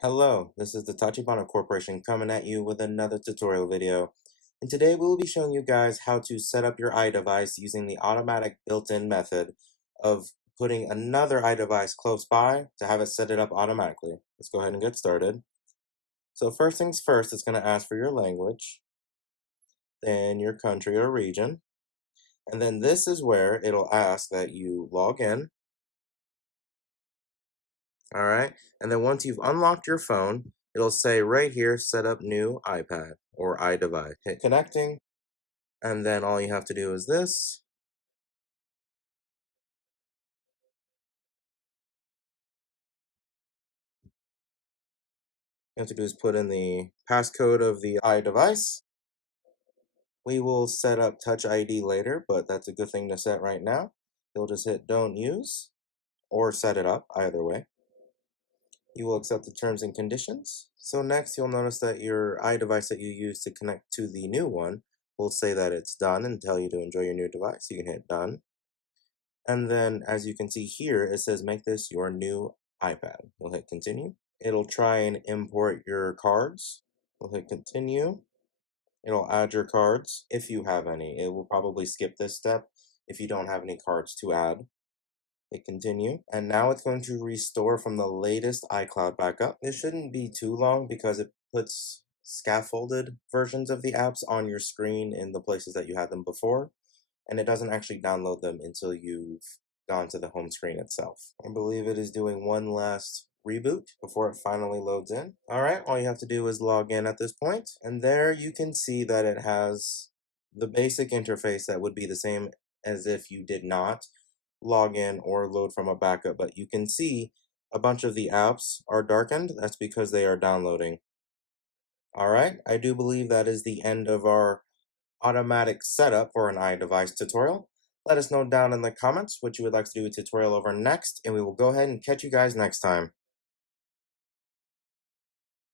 Hello, this is the Tachibana Corporation coming at you with another tutorial video. And today we will be showing you guys how to set up your iDevice using the automatic built-in method of putting another iDevice close by to have it set it up automatically. Let's go ahead and get started. So first things first, it's going to ask for your language, then your country or region, and then this is where it'll ask that you log in. All right. And then once you've unlocked your phone, it'll say right here, set up new iPad or iDevice. Hit connecting. And then all you have to do is this. You have to do is put in the passcode of the iDevice. We will set up Touch ID later, but that's a good thing to set right now. You'll just hit don't use or set it up, either way. You will accept the terms and conditions. So next you'll notice that your iDevice that you use to connect to the new one will say that it's done and tell you to enjoy your new device. You can hit done. And then as you can see here, it says make this your new iPad. You'll hit continue. It'll try and import your cards. We'll hit continue. It'll add your cards if you have any. It will probably skip this step if you don't have any cards to add. Hit continue. And now it's going to restore from the latest iCloud backup. This shouldn't be too long because it puts scaffolded versions of the apps on your screen in the places that you had them before, and it doesn't actually download them until you've gone to the home screen itself. I believe it is doing one last reboot before it finally loads in. All right, all you have to do is log in at this point, and there you can see that it has the basic interface that would be the same as if you did not log in or load from a backup, but you can see a bunch of the apps are darkened. That's because they are downloading. All right, I do believe that is the end of our automatic setup for an iDevice tutorial. Let us know down in the comments what you would like to do a tutorial over next, and we will go ahead and catch you guys next time.